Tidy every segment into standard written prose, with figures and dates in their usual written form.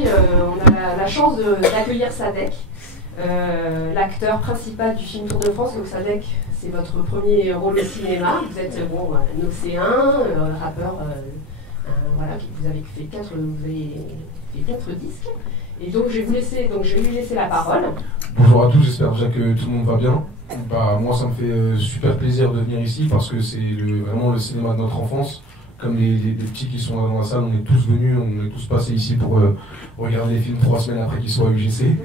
aujourd'hui, on a la chance d'accueillir Sadek, l'acteur principal du film Tour de France. Donc Sadek, c'est votre premier rôle au cinéma. Vous êtes un Océan, rappeur, voilà, vous avez fait 4 disques. Et donc je vais lui laisser la parole. Bonjour à tous, j'espère déjà que tout le monde va bien. Moi ça me fait super plaisir de venir ici parce que c'est vraiment le cinéma de notre enfance. Comme les petits qui sont dans la salle, on est tous venus, on est tous passés ici pour regarder les films 3 semaines après qu'ils soient à UGC.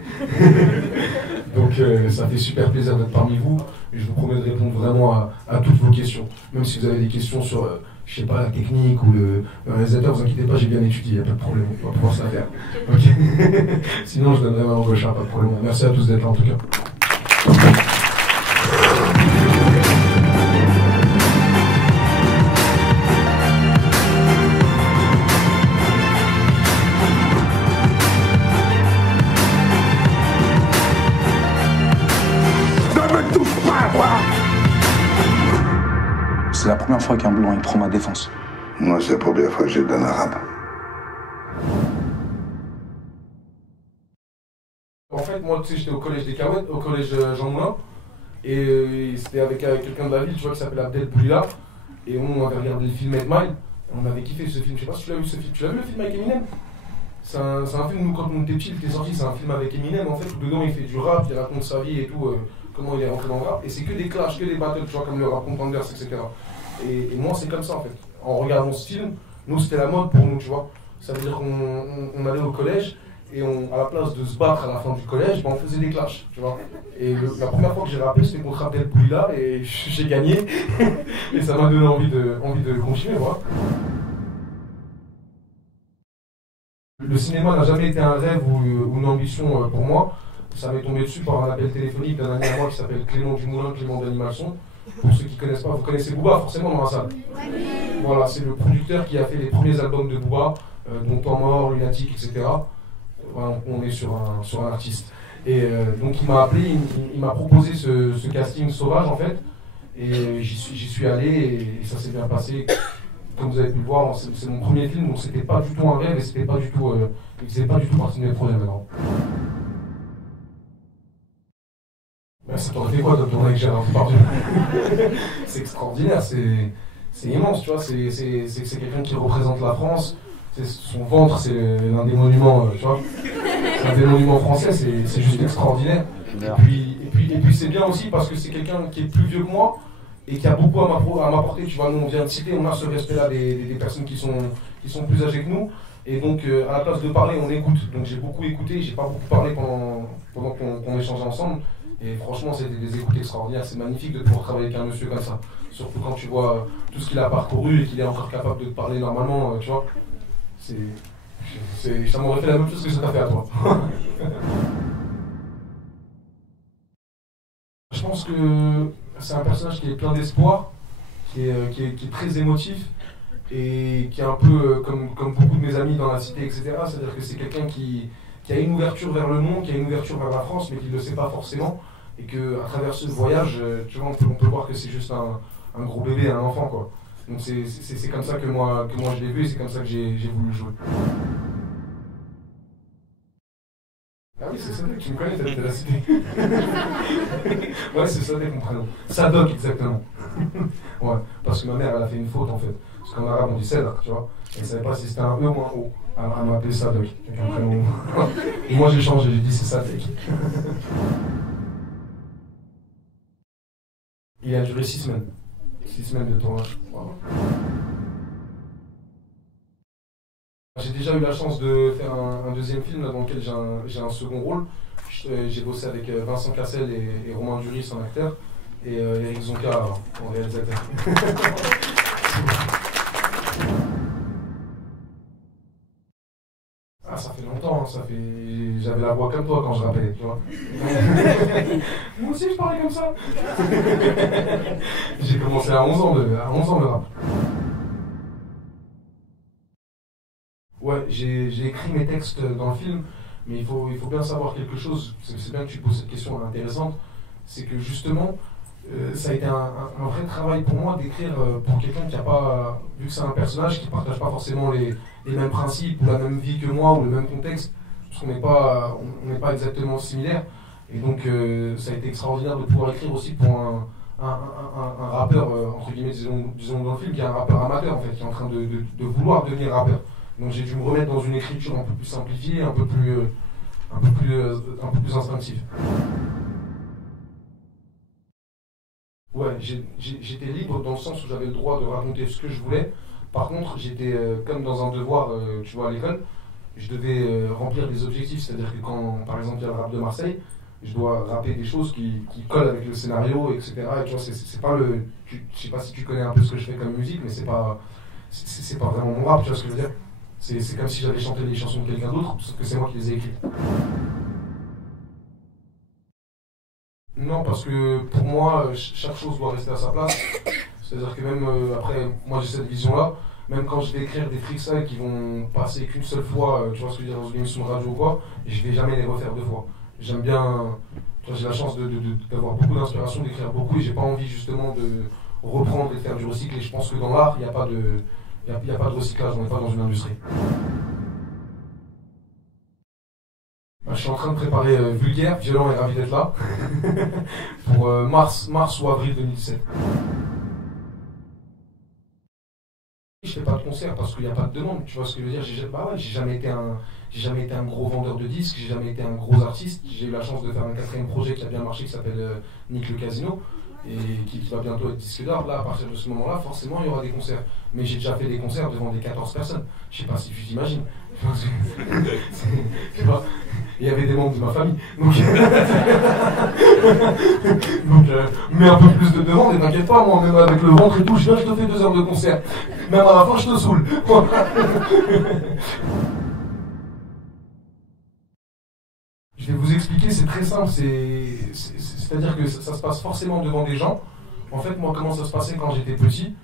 Donc ça fait super plaisir d'être parmi vous. Et je vous promets de répondre vraiment à toutes vos questions. Même si vous avez des questions sur, je sais pas, la technique ou le réalisateur, vous inquiétez pas, j'ai bien étudié, il n'y a pas de problème, on va pouvoir se la faire. Okay. Sinon je donnerai ma langue au chat, pas de problème. Merci à tous d'être là en tout cas. C'est la première fois qu'un blanc il prend ma défense. Moi, c'est la première fois que j'aide un arabe. En fait, moi, tu sais, j'étais au collège des Carouettes, au collège Jean Moulin, et c'était avec quelqu'un de la ville, tu vois, qui s'appelle Abdel Boulila, et on avait regardé le film Ed Mile, on avait kiffé ce film. Je sais pas si tu l'as vu ce film. Tu l'as vu le film avec Eminem? C'est un film, nous, quand on était petits, il était sorti, c'est un film avec Eminem, en fait, où dedans il fait du rap, il raconte sa vie et tout, comment il est rentré dans le rap, et c'est que des clashs, que des battles, tu vois, comme le rap Contenders, etc. Et moi, c'est comme ça, en fait. En regardant ce film, nous, c'était la mode pour nous, tu vois. Ça veut dire qu'on allait au collège, et à la place de se battre à la fin du collège, on faisait des clashs, tu vois. Et la première fois que j'ai rappelé, c'était contre Abdel Boulila, et j'ai gagné, et ça m'a donné envie de continuer, voilà. Le cinéma n'a jamais été un rêve ou une ambition pour moi. Ça m'est tombé dessus par un appel téléphonique d'un ami à moi qui s'appelle Clément Dumoulin, Clément d'Animalson. Pour ceux qui ne connaissent pas, vous connaissez Booba forcément dans la salle. Voilà, c'est le producteur qui a fait les premiers albums de Booba, dont Temps Mort, Lunatique, etc. Voilà, on est sur un artiste. Et donc il m'a appelé, il m'a proposé ce casting sauvage en fait. Et j'y suis allé et ça s'est bien passé. Comme vous avez pu le voir, c'est mon premier film, donc c'était pas du tout un rêve et c'était pas du tout, il faisait pas du tout partie de mes projets maintenant. Ben, ça t'aurait fait quoi de tourner avec Gérard Depardieu? C'est extraordinaire, c'est immense, tu vois, c'est quelqu'un qui représente la France, son ventre c'est l'un des monuments, tu vois, c'est un des monuments français, c'est juste extraordinaire. Et puis c'est bien aussi parce que c'est quelqu'un qui est plus vieux que moi et qui a beaucoup à m'apporter, tu vois, nous on vient de citer, on a ce respect-là des personnes qui sont plus âgées que nous, et donc à la place de parler, on écoute, donc j'ai beaucoup écouté, j'ai pas beaucoup parlé pendant qu'on échangeait ensemble. Et franchement, c'était des écoutes extraordinaires. C'est magnifique de pouvoir travailler avec un monsieur comme ça. Surtout quand tu vois tout ce qu'il a parcouru et qu'il est encore capable de te parler normalement, tu vois. Ça m'aurait fait la même chose que ça t'a fait à toi. Je pense que c'est un personnage qui est plein d'espoir, qui est très émotif et qui est un peu comme beaucoup de mes amis dans la cité, etc. C'est-à-dire que c'est quelqu'un qui a une ouverture vers le monde, qui a une ouverture vers la France, mais qui ne le sait pas forcément. Et qu'à travers ce voyage, tu vois, on peut voir que c'est juste un gros bébé, un enfant, quoi. Donc c'est comme ça que moi je l'ai vu et c'est comme ça que j'ai voulu jouer. Ah oui, c'est Sadek, tu me connais, t'as la cité. Ouais, c'est Sadek mon prénom. Sadok, exactement. Ouais, parce que ma mère, elle a fait une faute en fait. Parce qu'en arabe, on dit Sadok, tu vois. Elle ne savait pas si c'était un E ou un O. Alors elle m'a appelé Sadok, avec un prénom. Et moi j'ai changé, j'ai dit c'est Sadek. Il a duré 6 semaines. 6 semaines de tournage. Wow. J'ai déjà eu la chance de faire un deuxième film là, dans lequel j'ai un second rôle. J'ai bossé avec Vincent Cassel et Romain Duris en acteur et Eric Zonka en réalisateur. Ah, ça fait longtemps, j'avais la voix comme toi quand je rappelais, tu vois. Moi aussi je parlais comme ça. J'ai commencé à 11 ans le rap. Ouais, j'ai écrit mes textes dans le film, mais il faut bien savoir quelque chose, c'est bien que tu poses cette question intéressante, c'est que justement, ça a été un vrai travail pour moi d'écrire pour quelqu'un qui n'a pas, vu que c'est un personnage qui ne partage pas forcément les mêmes principes ou la même vie que moi ou le même contexte, parce qu'on n'est pas exactement similaires. Et donc ça a été extraordinaire de pouvoir écrire aussi pour un rappeur, entre guillemets, disons dans le film, qui est un rappeur amateur en fait, qui est en train de vouloir devenir rappeur. Donc j'ai dû me remettre dans une écriture un peu plus simplifiée, un peu plus instinctive. Ouais, j'étais libre dans le sens où j'avais le droit de raconter ce que je voulais. Par contre, j'étais comme dans un devoir, tu vois, à l'école, je devais remplir des objectifs. C'est-à-dire que quand, par exemple, il y a le rap de Marseille, je dois rapper des choses qui collent avec le scénario, etc. Et tu vois, c'est pas le... je sais pas si tu connais un peu ce que je fais comme musique, mais c'est pas vraiment mon rap, tu vois ce que je veux dire. C'est comme si j'avais chanté les chansons de quelqu'un d'autre, sauf que c'est moi qui les ai écrites. Non, parce que pour moi, chaque chose doit rester à sa place. C'est-à-dire que même après, moi j'ai cette vision-là, même quand je vais écrire des freestyles qui vont passer qu'une seule fois, tu vois ce que je veux dire, dans une émission de radio ou quoi, je vais jamais les refaire deux fois. J'aime bien, j'ai la chance d'avoir beaucoup d'inspiration, d'écrire beaucoup, et j'ai pas envie justement de reprendre et de faire du recycle. Et je pense que dans l'art, il n'y a pas de recyclage, on n'est pas dans une industrie. Je suis en train de préparer Vulgaire, Violent et Ravi d'être là pour mars ou avril 2017. Je fais pas de concert parce qu'il n'y a pas de demande, tu vois ce que je veux dire. J'ai jamais été un gros vendeur de disques, j'ai jamais été un gros artiste. J'ai eu la chance de faire un 4e projet qui a bien marché, qui s'appelle Nick le Casino, et qui va bientôt être disque d'or. Là, à partir de ce moment-là, forcément, il y aura des concerts. Mais j'ai déjà fait des concerts devant des 14 personnes. Je sais pas si tu t'imagines. Tu vois, il y avait des membres de ma famille. Donc, mais un peu plus de demande, et t'inquiète pas, moi, même avec le ventre et tout, je te fais 2 heures de concert. Même à la fin, je te saoule. Je vais vous expliquer, c'est très simple, c'est-à-dire que ça se passe forcément devant des gens. En fait, moi, comment ça se passait quand j'étais petit?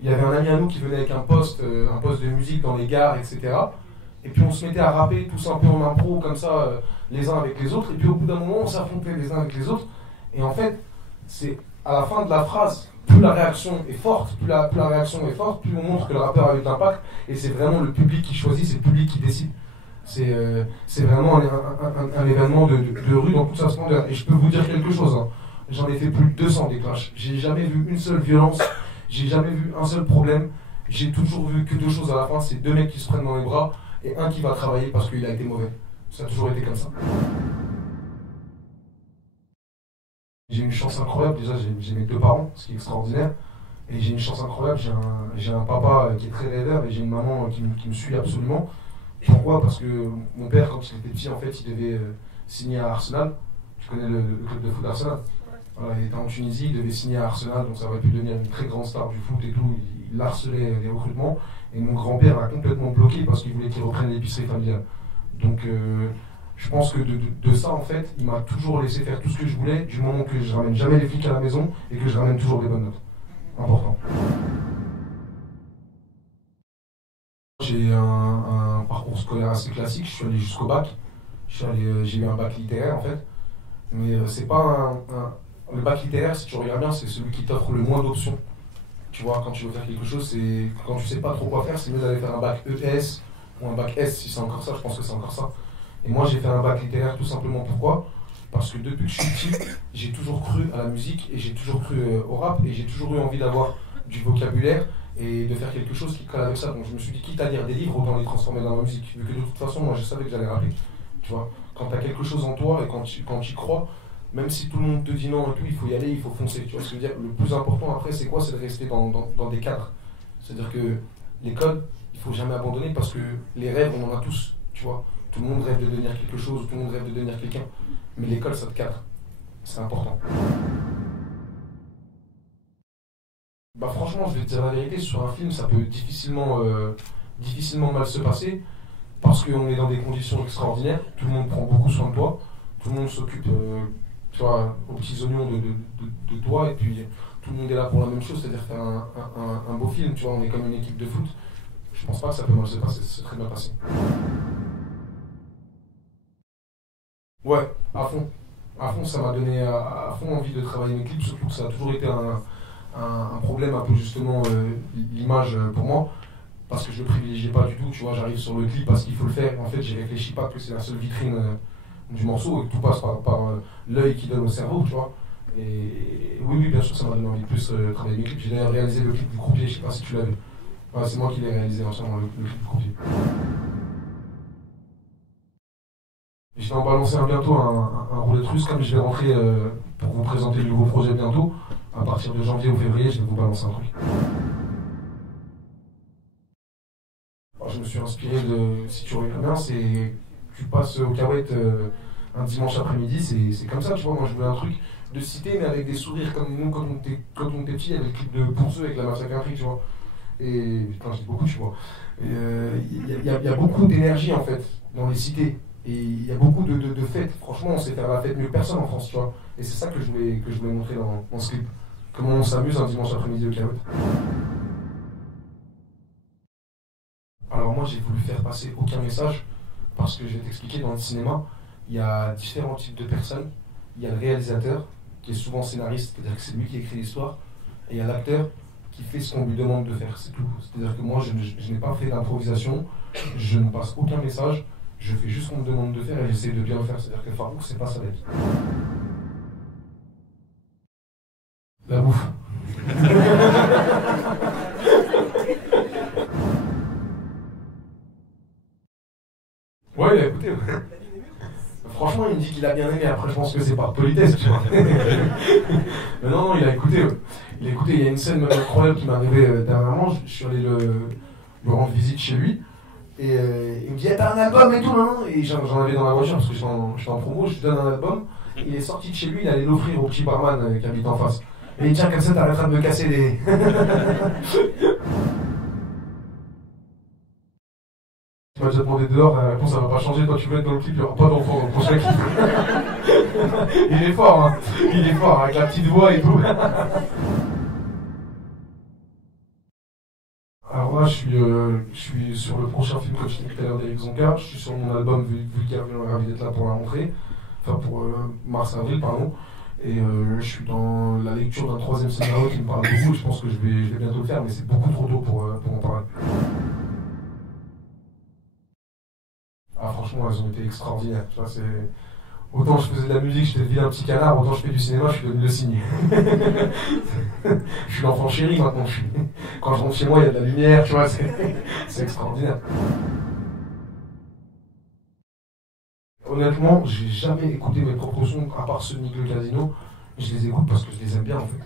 Il y avait un ami à nous qui venait avec un poste de musique dans les gares, etc. Et puis on se mettait à rapper tous un peu en impro, comme ça, les uns avec les autres. Et puis au bout d'un moment, on s'affrontait les uns avec les autres. Et en fait, c'est à la fin de la phrase, plus la réaction est forte, plus la réaction est forte, plus on montre que le rappeur a eu de l'impact. Et c'est vraiment le public qui choisit, c'est le public qui décide. C'est vraiment un événement de rue dans toute sa splendeur. Et je peux vous dire quelque chose, hein. J'en ai fait plus de 200 des clashs. J'ai jamais vu une seule violence, j'ai jamais vu un seul problème. J'ai toujours vu que 2 choses à la fin, c'est 2 mecs qui se prennent dans les bras et un qui va travailler parce qu'il a été mauvais. Ça a toujours été comme ça. J'ai une chance incroyable, déjà j'ai mes 2 parents, ce qui est extraordinaire. Et j'ai une chance incroyable, j'ai un papa qui est très rêveur et j'ai une maman qui me suit absolument. Pourquoi? Parce que mon père, quand il était petit, en fait, il devait signer à Arsenal. Tu connais le club de foot d'Arsenal? Voilà, il était en Tunisie, il devait signer à Arsenal, donc ça aurait pu devenir une très grande star du foot et tout. Il harcelait les recrutements. Et mon grand-père a complètement bloqué parce qu'il voulait qu'il reprenne l'épicerie familiale. Donc je pense que de ça, en fait, il m'a toujours laissé faire tout ce que je voulais, du moment que je ramène jamais les flics à la maison et que je ramène toujours des bonnes notes. Important. J'ai un parcours scolaire assez classique, je suis allé jusqu'au bac. J'ai eu un bac littéraire en fait. Mais c'est pas le bac littéraire, si tu regardes bien, c'est celui qui t'offre le moins d'options. Tu vois, quand tu veux faire quelque chose, quand tu sais pas trop quoi faire, c'est mieux d'aller faire un bac ES ou un bac S si c'est encore ça, je pense que c'est encore ça. Et moi j'ai fait un bac littéraire tout simplement pourquoi? Parce que depuis que je suis petit, j'ai toujours cru à la musique et j'ai toujours cru au rap et j'ai toujours eu envie d'avoir du vocabulaire et de faire quelque chose qui colle avec ça. Donc je me suis dit, quitte à lire des livres, autant les transformer dans la musique. Vu que de toute façon, moi je savais que j'allais rapper. Tu vois, quand tu as quelque chose en toi et quand tu y crois, même si tout le monde te dit non et tout, il faut y aller, il faut foncer. Tu vois ce que je veux dire? Le plus important après, c'est quoi? C'est de rester dans des cadres. C'est-à-dire que l'école, il faut jamais abandonner parce que les rêves, on en a tous. Tu vois, tout le monde rêve de devenir quelque chose, tout le monde rêve de devenir quelqu'un. Mais l'école, ça te cadre. C'est important. Bah franchement, je vais te dire la vérité, sur un film, ça peut difficilement mal se passer parce qu'on est dans des conditions extraordinaires, tout le monde prend beaucoup soin de toi, tout le monde s'occupe tu vois, aux petits oignons de toi et puis tout le monde est là pour la même chose, c'est-à-dire faire un beau film, tu vois, on est comme une équipe de foot. Je pense pas que ça peut mal se passer, c'est très bien passé. Ouais, à fond. À fond, ça m'a donné à fond envie de travailler mes clips, surtout que ça a toujours été un problème un peu justement l'image pour moi, parce que je le privilégiais pas du tout, tu vois, j'arrive sur le clip parce qu'il faut le faire, en fait j'y réfléchis pas que c'est la seule vitrine du morceau et que tout passe par l'œil qui donne au cerveau, tu vois. Et oui, bien sûr, ça m'a donné envie de plus travailler mes clips. J'ai d'ailleurs réalisé le clip du croupier, je sais pas si tu l'as vu. Ouais, c'est moi qui l'ai réalisé entièrement, le clip du croupier. Je vais en balancer bientôt un roulette russe, comme je vais rentrer pour vous présenter le nouveau projet bientôt. À partir de janvier ou février, je vais vous balancer un truc. Alors, je me suis inspiré de, si tu regardes bien, c'est tu passes au Cahuète un dimanche après-midi, c'est comme ça, tu vois. Moi je voulais un truc de cité, mais avec des sourires comme nous quand on était petit, il y avait le clip de Pourseux avec la Mafia Country, tu vois. Et putain, je dis beaucoup, tu vois. Il y a beaucoup d'énergie en fait dans les cités. Et il y a beaucoup de fêtes. Franchement, on sait faire la fête mieux que personne en France, tu vois. Et c'est ça que je voulais montrer dans ce clip. Comment on s'amuse un dimanche après-midi au Cahuète. Alors moi, j'ai voulu faire passer aucun message parce que je vais t'expliquer, dans le cinéma, il y a différents types de personnes. Il y a le réalisateur, qui est souvent scénariste, c'est-à-dire que c'est lui qui écrit l'histoire. Et il y a l'acteur qui fait ce qu'on lui demande de faire, c'est tout. C'est-à-dire que moi, je n'ai pas fait d'improvisation, je ne passe aucun message. Je fais juste ce qu'on me demande de faire et j'essaie de bien le faire. C'est-à-dire que Farouk, c'est pas sa vie. La bouffe. Ouais, il a écouté. Franchement, il me dit qu'il a bien aimé. Après, je pense que c'est par politesse, tu vois. Mais non, il a écouté. Il a écouté. Il y a une scène incroyable qui m'est arrivée dernièrement. Je suis allé le rendre visite chez lui. Et il me dit, t'as un album et tout, non? Et j'en avais dans la voiture parce que j'étais en promo, je lui donne un album. Il est sorti de chez lui, il allait l'offrir au petit barman qui habite en face. Et il dit, tiens, comme ça, t'arrêteras de me casser les. Tu m'as déjà demandé dehors, la réponse, ça va pas changer. Toi, tu veux être dans le clip, il n'y aura pas d'enfant dans le prochain clip. Il est fort, hein. Il est fort, avec la petite voix et tout. Alors là, je suis sur le prochain film que je disais tout à l'heure d'Éric Zonka. Je suis sur mon album Vulgaire, ravi d'être là pour la rentrée. Enfin, pour mars-avril, pardon. Et je suis dans la lecture d'un troisième scénario qui me parle beaucoup. Je pense que je vais bientôt le faire, mais c'est beaucoup trop tôt pour en parler. Ah, franchement, elles ont été extraordinaires. Tu vois, autant je faisais de la musique, j'étais le vilain petit canard, autant je fais du cinéma, je suis devenu le cygne. Je suis l'enfant chéri maintenant. Quand je rentre chez moi, il y a de la lumière, tu vois, c'est extraordinaire. Honnêtement, j'ai jamais écouté mes propres sons, à part ceux de Nick le Casino. Je les écoute parce que je les aime bien en fait.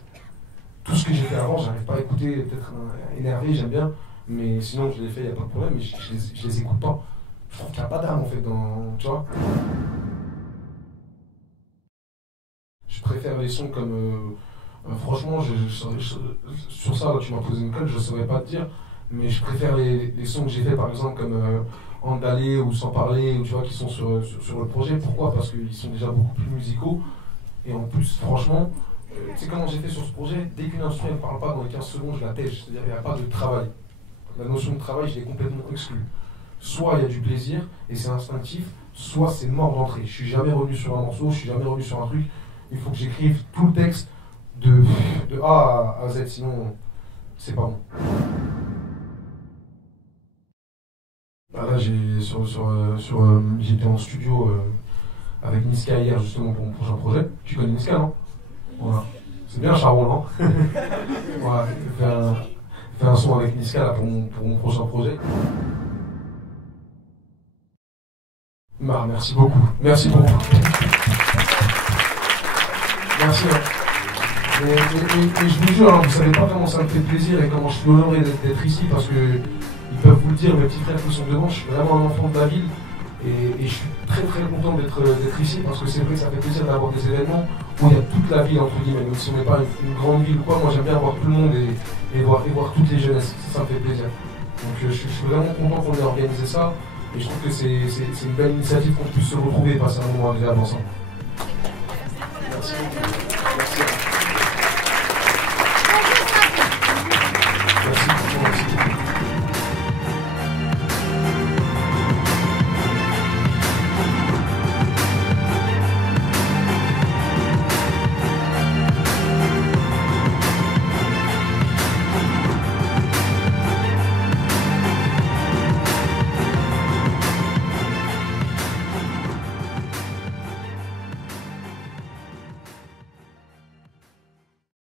Tout ce que j'ai fait avant, j'arrive pas à écouter, peut-être énervé, j'aime bien. Mais sinon, je les fais, il n'y a pas de problème, mais je les écoute pas. Je trouve qu'il n'y a pas d'âme en fait tu vois. Je préfère les sons comme franchement sur ça là, tu m'as posé une colle, je ne saurais pas te dire, mais je préfère les sons que j'ai fait par exemple comme Andalé ou Sans parler, ou, tu vois, qui sont sur le projet. Pourquoi? Parce qu'ils sont déjà beaucoup plus musicaux et en plus franchement tu sais comment j'ai fait sur ce projet, dès qu'une instru ne parle pas dans les 15 secondes je la tèche, c'est-à-dire qu'il n'y a pas de travail. La notion de travail je l'ai complètement exclue. Soit il y a du plaisir et c'est instinctif, soit c'est mort d'entrée. Je suis jamais revenu sur un morceau, je suis jamais revenu sur un truc. Il faut que j'écrive tout le texte de A à Z, sinon c'est pas bon. Là j'étais en studio avec Niska hier justement pour mon prochain projet. Tu connais Niska, non? Voilà. C'est bien Charbon, non? Voilà, fais un son avec Niska là, pour mon prochain projet. Bah, merci beaucoup. Merci beaucoup. Merci. Mais je vous jure, hein, vous savez pas comment ça me fait plaisir et comment je suis honoré d'être ici parce que ils peuvent vous le dire, mes petits frères qui sont devant, je suis vraiment un enfant de la ville et je suis très très content d'être ici parce que c'est vrai que ça fait plaisir d'avoir des événements où il y a toute la ville entre guillemets, même si on n'est pas une grande ville ou quoi, moi j'aime bien voir tout le monde et voir toutes les jeunesses, ça me fait plaisir. Donc je suis vraiment content qu'on ait organisé ça. Et je trouve que c'est une belle initiative qu'on puisse se retrouver et passer un moment agréable ensemble.